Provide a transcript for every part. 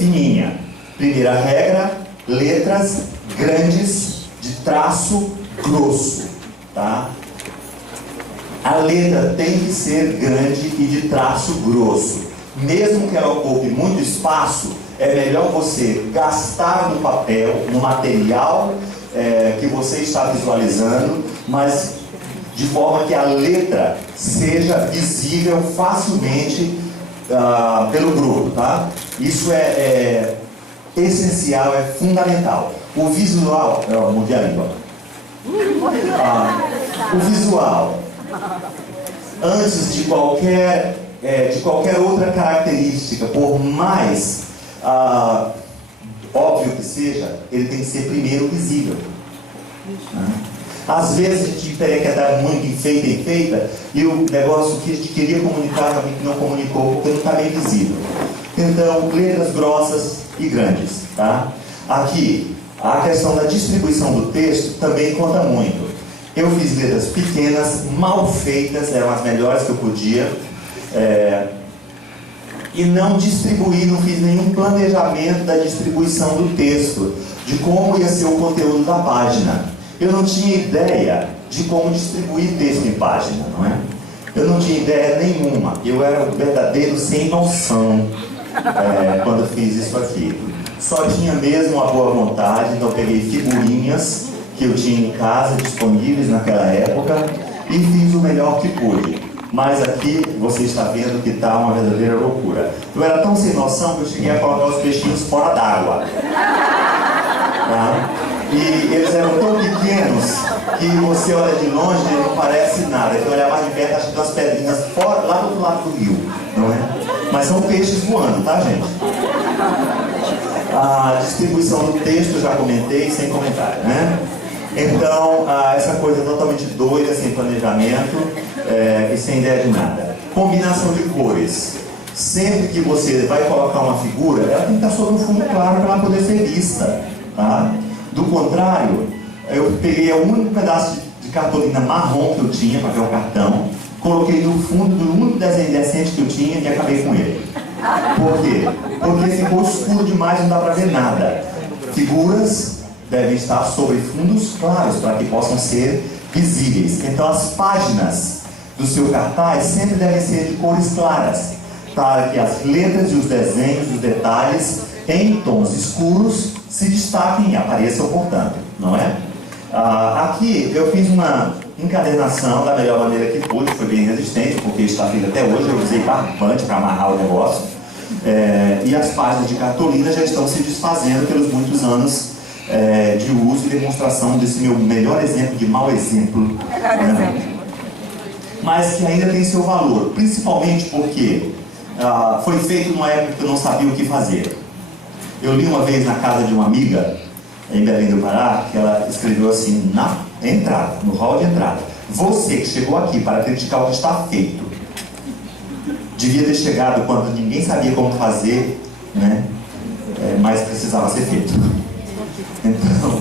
fininha. Primeira regra, letras grandes de traço grosso, tá? A letra tem que ser grande e de traço grosso. Mesmo que ela ocupe muito espaço, é melhor você gastar no papel, no material que você está visualizando, mas de forma que a letra seja visível facilmente pelo grupo, tá? Isso é essencial, é fundamental. O visual, mudei a língua. O visual, antes de qualquer outra característica, por mais óbvio que seja, ele tem que ser primeiro visível. Às vezes a gente pega que está muito enfeita, e o negócio que a gente queria comunicar também não comunicou, porque não está bem visível. Então, letras grossas e grandes, tá? Aqui, a questão da distribuição do texto também conta muito. Eu fiz letras pequenas, mal feitas, eram as melhores que eu podia, e não distribuí, não fiz nenhum planejamento da distribuição do texto, de como ia ser o conteúdo da página. Eu não tinha ideia de como distribuir texto em página, não é? Eu não tinha ideia nenhuma. Eu era um verdadeiro sem noção quando fiz isso aqui. Só tinha mesmo a boa vontade, então eu peguei figurinhas que eu tinha em casa disponíveis naquela época e fiz o melhor que pude. Mas aqui você está vendo que está uma verdadeira loucura. Eu era tão sem noção que eu cheguei a colocar os peixinhos fora d'água. Tá? E eles eram tão pequenos que você olha de longe e não parece nada. Se olhar mais de perto, acho que tem umas pedrinhas fora, lá do outro lado do rio, não é? Mas são peixes voando, tá, gente? A distribuição do texto eu já comentei, sem comentário, né? Então, essa coisa totalmente doida, sem planejamento e sem ideia de nada. Combinação de cores. Sempre que você vai colocar uma figura, ela tem que estar sob um fundo claro para ela poder ser vista, tá? Do contrário, eu peguei o único pedaço de cartolina marrom que eu tinha para ver o cartão, coloquei no fundo do único desenho decente que eu tinha e acabei com ele. Por quê? Porque ficou escuro demais, não dá para ver nada. Figuras devem estar sobre fundos claros para que possam ser visíveis. Então as páginas do seu cartaz sempre devem ser de cores claras, para que as letras e os desenhos, os detalhes em tons escuros se destaquem e apareçam, portanto, não é? Aqui eu fiz uma encadernação da melhor maneira que pude, foi bem resistente, porque está feito até hoje, eu usei barbante para amarrar o negócio, e as páginas de cartolina já estão se desfazendo pelos muitos anos de uso e demonstração desse meu melhor exemplo de mau exemplo, né? Mas que ainda tem seu valor, principalmente porque foi feito numa época que eu não sabia o que fazer. Eu li uma vez na casa de uma amiga, em Belém do Pará, que ela escreveu assim, na entrada, no hall de entrada: você que chegou aqui para criticar o que está feito, devia ter chegado quando ninguém sabia como fazer, né? Mas precisava ser feito. Então,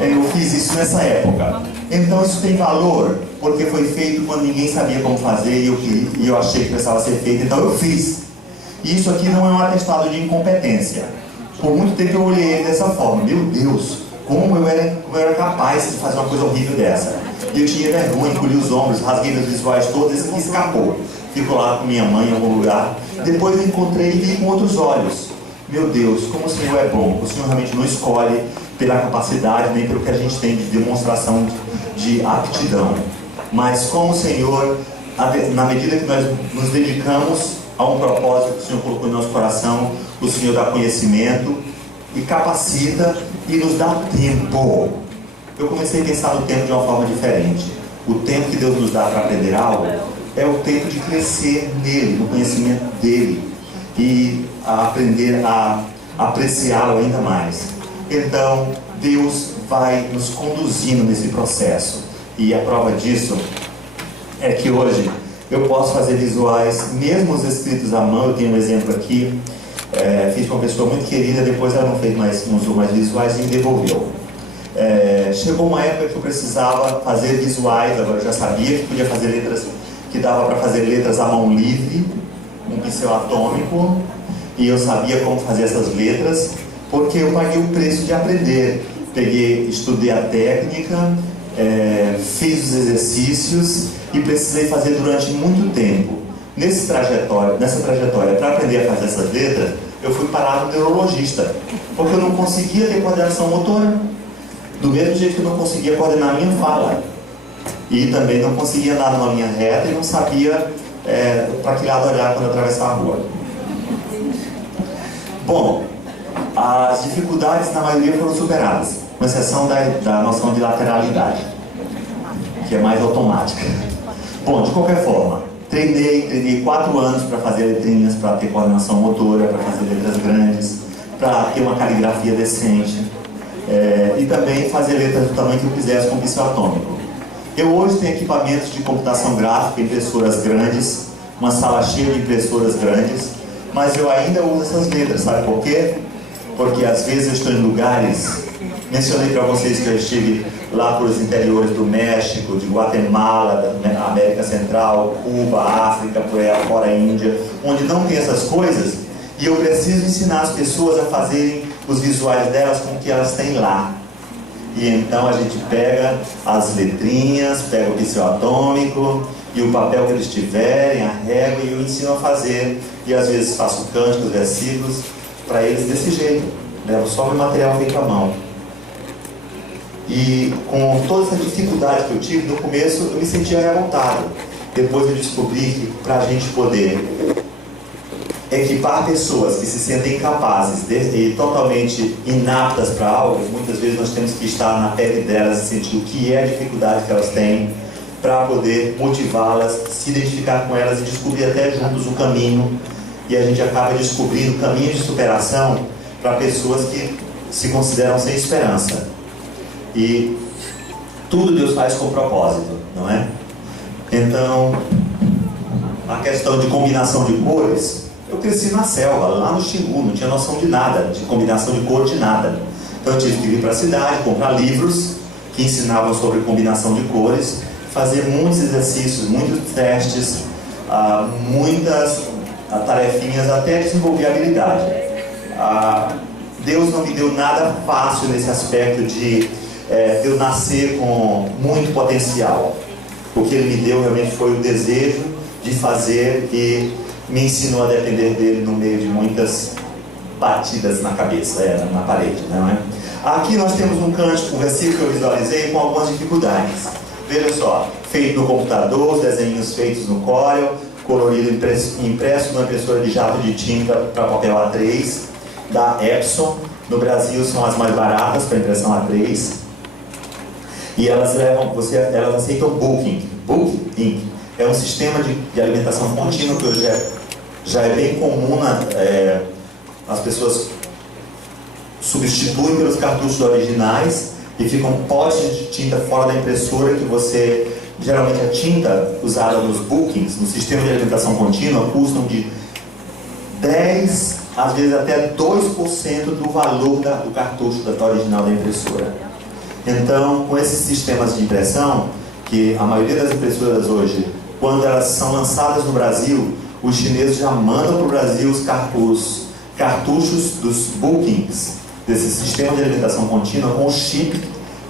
eu fiz isso nessa época. Então isso tem valor, porque foi feito quando ninguém sabia como fazer e eu achei que precisava ser feito, então eu fiz. E isso aqui não é um atestado de incompetência. Por muito tempo eu olhei ele dessa forma: meu Deus, como eu era capaz de fazer uma coisa horrível dessa. E eu tinha vergonha, encolhi os ombros, rasguei meus visuais todos e escapou. Ficou lá com minha mãe em algum lugar. Depois eu encontrei e vi com outros olhos. Meu Deus, como o Senhor é bom. O Senhor realmente não escolhe pela capacidade, nem pelo que a gente tem de demonstração de aptidão. Mas como o Senhor, na medida que nós nos dedicamos a um propósito que o Senhor colocou em nosso coração, o Senhor dá conhecimento e capacita e nos dá tempo. Eu comecei a pensar no tempo de uma forma diferente. O tempo que Deus nos dá para aprender algo é o tempo de crescer nele, no conhecimento dele, e a aprender a apreciá-lo ainda mais. Então Deus vai nos conduzindo nesse processo, e a prova disso é que hoje eu posso fazer visuais, mesmo os escritos à mão. Eu tenho um exemplo aqui, fiz com uma pessoa muito querida, depois ela não usou mais visuais e me devolveu. Chegou uma época que eu precisava fazer visuais, agora eu já sabia que podia fazer letras, que dava para fazer letras à mão livre, um pincel atômico, e eu sabia como fazer essas letras, porque eu paguei o preço de aprender. Estudei a técnica, fiz os exercícios e precisei fazer durante muito tempo. Nessa trajetória, para aprender a fazer essas letras, eu fui parar no neurologista, porque eu não conseguia ter coordenação motora, do mesmo jeito que eu não conseguia coordenar a minha fala, e também não conseguia andar numa linha reta e não sabia para que lado olhar quando atravessar a rua. Bom, as dificuldades na maioria foram superadas, com exceção da noção de lateralidade, que é mais automática. Bom, de qualquer forma, treinei 4 anos para fazer letrinhas, para ter coordenação motora, para fazer letras grandes, para ter uma caligrafia decente, e também fazer letras do tamanho que eu quisesse com pincel atômico. Eu hoje tenho equipamentos de computação gráfica, impressoras grandes, uma sala cheia de impressoras grandes, mas eu ainda uso essas letras, sabe por quê? Porque às vezes eu estou em lugares, mencionei para vocês que eu estive lá para os interiores do México, de Guatemala, da América Central, Cuba, África, por aí fora a Índia, onde não tem essas coisas, e eu preciso ensinar as pessoas a fazerem os visuais delas com o que elas têm lá. E então a gente pega as letrinhas, pega o pincel atômico e o papel que eles tiverem, a régua, e eu ensino a fazer, e às vezes faço cânticos, versículos para eles desse jeito, levo só o material feito à mão. E com toda essa dificuldade que eu tive, no começo eu me sentia revoltado. Depois eu descobri que para a gente poder equipar pessoas que se sentem incapazes e totalmente inaptas para algo, muitas vezes nós temos que estar na pele delas e sentir o que é a dificuldade que elas têm, para poder motivá-las, se identificar com elas e descobrir até juntos o caminho. E a gente acaba descobrindo caminhos de superação para pessoas que se consideram sem esperança. E tudo Deus faz com propósito, não é? Então, a questão de combinação de cores, eu cresci na selva, lá no Xingu, não tinha noção de nada, de combinação de cor, de nada. Então eu tive que vir para a cidade, comprar livros que ensinavam sobre combinação de cores, fazer muitos exercícios, muitos testes, muitas tarefinhas, até desenvolver habilidade. Deus não me deu nada fácil nesse aspecto de eu nascer com muito potencial. O que Ele me deu realmente foi o desejo de fazer, e me ensinou a depender dele no meio de muitas batidas na cabeça, na parede, não é? Aqui nós temos um cântico, um versículo que eu visualizei com algumas dificuldades. Veja só, feito no computador, os desenhos feitos no Corel, colorido impresso numa impressora de jato de tinta para papel A3, da Epson. No Brasil são as mais baratas para impressão A3. E elas aceitam Booking Ink. É um sistema de alimentação contínua que hoje já é bem comum, as pessoas substituem pelos cartuchos originais e ficam potes de tinta fora da impressora, que você, geralmente a tinta usada nos bookings, no sistema de alimentação contínua, custam de 10, às vezes até 2% do valor do cartucho da original da impressora. Então, com esses sistemas de impressão, que a maioria das impressoras hoje, quando elas são lançadas no Brasil, os chineses já mandam para o Brasil os cartuchos dos bookings, desse sistema de alimentação contínua, com o chip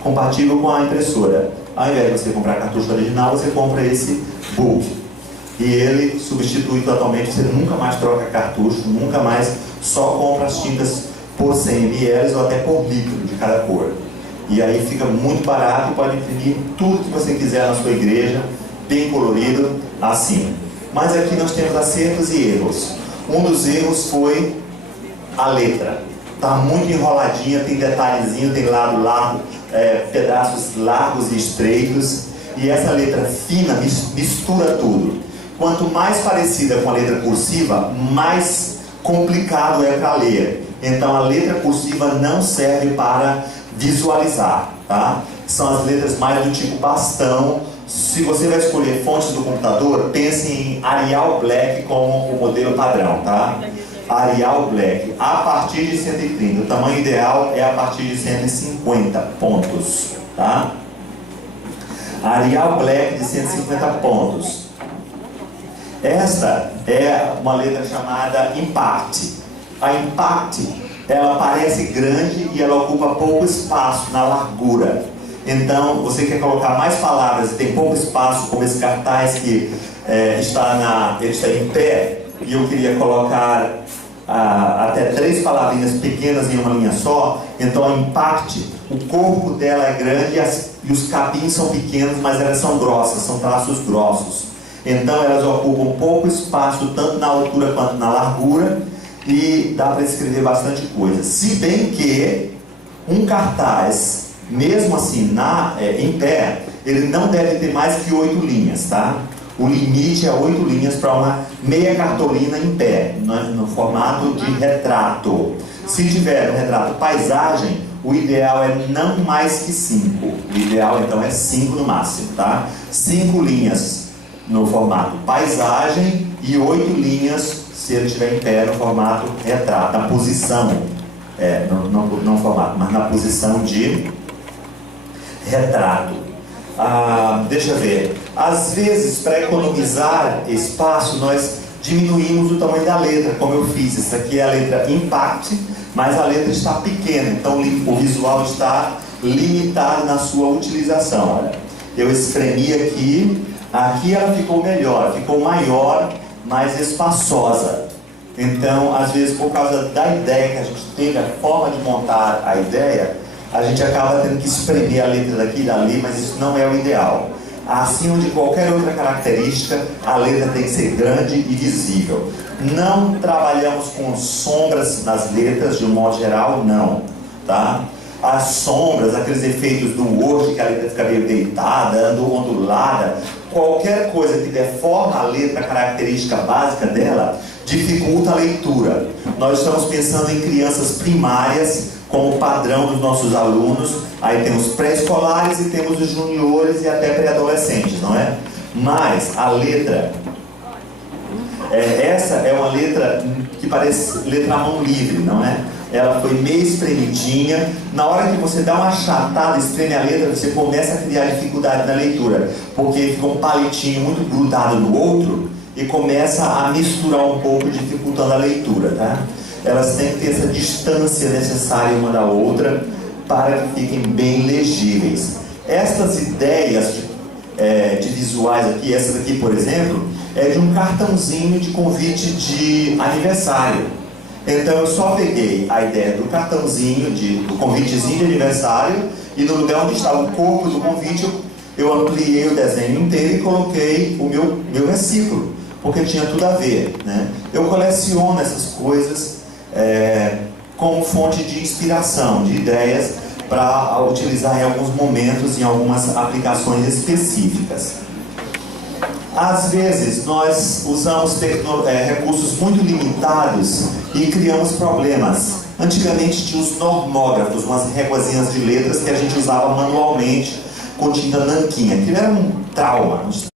compatível com a impressora. Ao invés de você comprar cartucho original, você compra esse book. E ele substitui totalmente, você nunca mais troca cartucho, nunca mais só compra as tintas por 100 ml ou até por litro de cada cor. E aí fica muito barato e pode imprimir tudo que você quiser na sua igreja, bem colorido, assim. Mas aqui nós temos acertos e erros. Um dos erros foi a letra. Está muito enroladinha, tem detalhezinho, tem lado largo, pedaços largos e estreitos. E essa letra fina mistura tudo. Quanto mais parecida com a letra cursiva, mais complicado é para ler. Então a letra cursiva não serve para visualizar, tá? São as letras mais do tipo bastão. Se você vai escolher fontes do computador, pense em Arial Black como o modelo padrão, tá? Arial Black, a partir de 130. O tamanho ideal é a partir de 150 pontos, tá? Arial Black de 150 pontos. Esta é uma letra chamada Impact. A Impact, ela parece grande e ela ocupa pouco espaço na largura. Então, você quer colocar mais palavras e tem pouco espaço, como esse cartaz que ele está em pé, e eu queria colocar até 3 palavrinhas pequenas em uma linha só. Então, a Impact, o corpo dela é grande e os capins são pequenos, mas elas são grossas, são traços grossos. Então, elas ocupam pouco espaço, tanto na altura quanto na largura, e dá para escrever bastante coisa. Se bem que um cartaz, mesmo assim, em pé, ele não deve ter mais que 8 linhas, tá? O limite é 8 linhas para uma meia cartolina em pé, no formato de retrato. Se tiver um retrato paisagem, o ideal é não mais que 5. O ideal, então, é 5 no máximo, tá? 5 linhas no formato paisagem e 8 linhas se ele estiver em pé no formato retrato, na posição, não formato, mas na posição de retrato. Deixa eu ver. Às vezes, para economizar espaço, nós diminuímos o tamanho da letra, como eu fiz. Essa aqui é a letra Impact, mas a letra está pequena, então o visual está limitado na sua utilização. Olha, eu espremi aqui ela ficou melhor, ficou maior, mais espaçosa. Então, às vezes, por causa da ideia que a gente teve, a forma de montar a ideia, a gente acaba tendo que espremer a letra daqui e dali, mas isso não é o ideal. Acima de qualquer outra característica, a letra tem que ser grande e visível. Não trabalhamos com sombras nas letras, de um modo geral, não. Tá? As sombras, aqueles efeitos do Word, que a letra fica meio deitada, ondulada, qualquer coisa que deforma a letra, a característica básica dela, dificulta a leitura. Nós estamos pensando em crianças primárias como padrão dos nossos alunos. Aí temos pré-escolares e temos os juniores e até pré-adolescentes, não é? Mas a letra, essa é uma letra que parece letra à mão livre, não é? Ela foi meio espremidinha. Na hora que você dá uma achatada, espreme a letra, você começa a criar dificuldade na leitura, porque fica um palitinho muito grudado no outro e começa a misturar um pouco, dificultando a leitura, tá? Elas têm que ter essa distância necessária uma da outra para que fiquem bem legíveis. Estas ideias de visuais aqui, essa daqui, por exemplo, é de um cartãozinho de convite de aniversário. Então eu só peguei a ideia do cartãozinho, do convitezinho de aniversário, e no lugar onde estava o corpo do convite, eu ampliei o desenho inteiro e coloquei o meu versículo, porque tinha tudo a ver, né? Eu coleciono essas coisas como fonte de inspiração, de ideias para utilizar em alguns momentos, em algumas aplicações específicas. Às vezes nós usamos recursos muito limitados e criamos problemas. Antigamente tinha os normógrafos, umas réguazinhas de letras que a gente usava manualmente com tinta nanquim. Aquilo era um trauma.